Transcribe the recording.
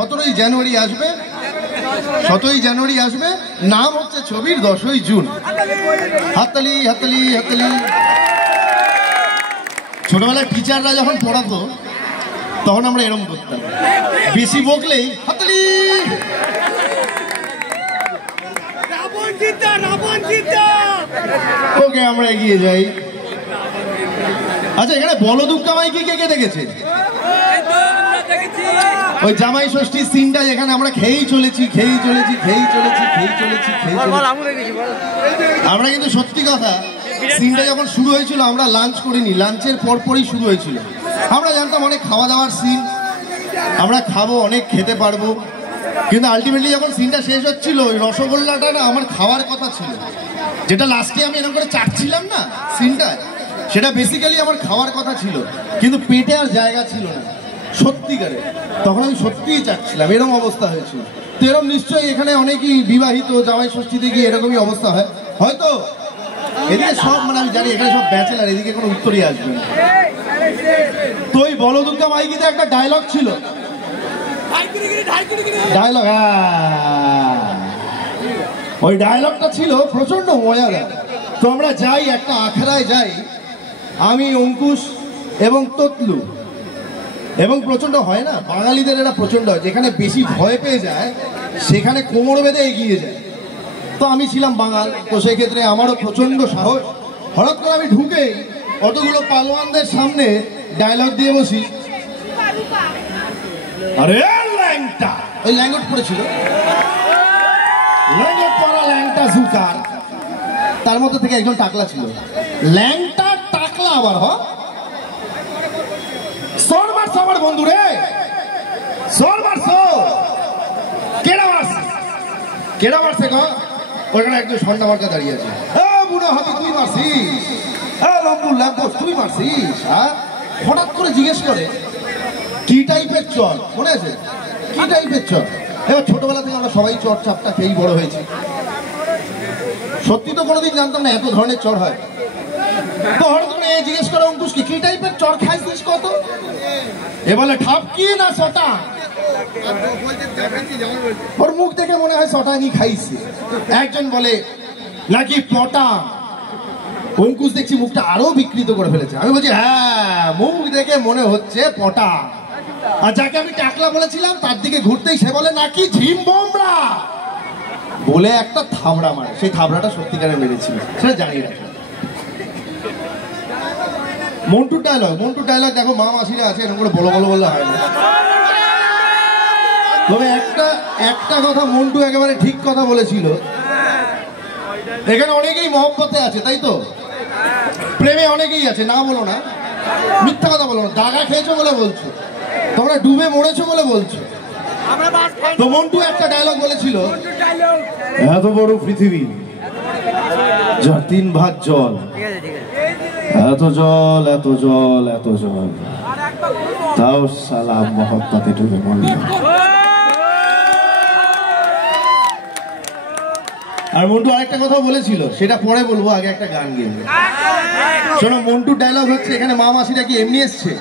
17ই জানুয়ারি আসবে, 17ই জানুয়ারি আসবে, নাম হচ্ছে ছবির 10ই জুন। হাততালি হাততালি হাততালি। ছোটবেলায় টিচাররা যখন পড়াতো তখন আমরা এরকম করতাম, বেশি বকলেই হাততালি। ওকে আমরা এগিয়ে যাই। আচ্ছা, এখানে বলদুক্কা মাইকি কে কে দেখেছে? ওই জামাই ষষ্ঠীর সিনটা যেখানে আমরা খেয়েই চলেছি। আমরা কিন্তু সত্যি কথা, সিনটা যখন শুরু হয়েছিল আমরা লাঞ্চ করিনি, লাঞ্চের পরপরই শুরু হয়েছিল। আমরা জানতাম অনেক খাওয়া দাওয়ার সিন, আমরা খাবো, অনেক খেতে পারবো, কিন্তু আলটিমেটলি যখন সিনটা শেষ হচ্ছিল ওই রসগোল্লাটা না আমার খাওয়ার কথা ছিল, যেটা লাস্টে আমি এরকম করে চাটছিলাম না সিনটা, সেটা বেসিক্যালি আমার খাওয়ার কথা ছিল, কিন্তু পেটে আর জায়গা ছিল না সত্যিকারে। তখন আমি সত্যিই চাচ্ছিলাম, এরকম অবস্থা হয়েছিল। তো এরকম নিশ্চয়ই এখানে অনেকেই বিবাহিত, জামাই ষষ্ঠীতে গিয়ে এরকমই অবস্থা হয় হয়তো। এদিকে সব মানে আমি জানি এখানে সব ব্যাচেলার, এদিকে কোনো উত্তরই আসবে না। তো ওই বলদুর্গা মাইকিতে একটা ডায়লগ ছিল, ডায়লগ, ওই ডায়লগটা ছিল প্রচন্ড মজাদার। তো আমরা যাই একটা আখড়ায় যাই, আমি, অঙ্কুশ এবং ততলু, এবং প্রচন্ড হয় না বাঙালিদের, এরা প্রচন্ড হয়, যেখানে বেশি ভয় পেয়ে যায় সেখানে কোমর বেঁধে এগিয়ে যায়। তো আমি ছিলাম বাঙাল, তো সেই ক্ষেত্রে আমারও প্রচন্ড সাহস। হঠাৎ করে আমি ঢুকে অতগুলো পালোয়ানদের সামনে ডায়লগ দিয়ে বসি, আরে ল্যাংটা, ওই ল্যাঙ্গট পড়েছিল, ল্যাঙ্গট পরা ল্যাংটা জুকার, তার মধ্যে থেকে একজন টাকলা ছিল, ল্যাংটা টাকলা আবার সর মারছ আমার বন্ধু রে, সর মারছ, কেডা মারছে গো? ওখানে একজন সন্ধ্যা মার্কা দাঁড়িয়ে আছে, বুড়ো হাতি তুই মারছিস, লম্বু ল্যাম্পোস তুই মারছিস? হঠাৎ করে জিজ্ঞেস করে কি টাইপের চর, মনে আছে কি টাইপের চর? এবার ছোটবেলা থেকে আমরা সবাই চর চাপটা খেয়েই বড় হয়েছি, সত্যি তো কোনোদিন জানতাম না এত ধরনের চর হয়। তো হঠাৎ করে জিজ্ঞেস করে অঙ্কুশকে কি টাইপের চর খাইছিস কত? এ বলে ঠাপকি না ছটা। ওর মুখ দেখে মনে হয় ছটানি খাইছে। একজন বলে নাকি পটা। অঙ্কুশ দেখছি মুখটা আরো বিকৃত করে ফেলেছে। আমি বলছি হ্যাঁ, মুখ দেখে মনে হচ্ছে পটা। আর যাকে আমি টাকলা বলেছিলাম তার দিকে ঘুরতেই সে বলে নাকি ঝিম বোমরা, বলে একটা থাবড়া মারে। সেই থাবড়াটা সত্যিকারে মেরেছিল, সেটা জানি না। মন্টুর ডায়লগ দেখো, মা মাসিরা আছে, এরকম করে বলো বললে হয় না। তবে একটা কথা মন্টু একেবারে ঠিক কথা বলেছিল, এখানে অনেকেই মহব্বতে আছে, তাই তো? প্রেমে অনেকেই আছে, না বলো না, মিথ্যা কথা বলো না, দাগা খেয়েছো বলে বলছো, তোমরা ডুবে মরেছো বলে বলছো। তো মন্টু একটা ডায়লগ বলেছিল, এত বড় পৃথিবী যার 3 ভাগ জল, এত জল এত জল এত জল, তাও সালাম মহব্বতে ডুবে মরল। আর মন্টু আরেকটা কথা বলেছিল, সেটা পরে বলবো, আগে একটা গান গেয়ে শোনো। মন্টুর ডায়লগ হচ্ছে, এখানে মা মাসিরা কি এমনি এসছে?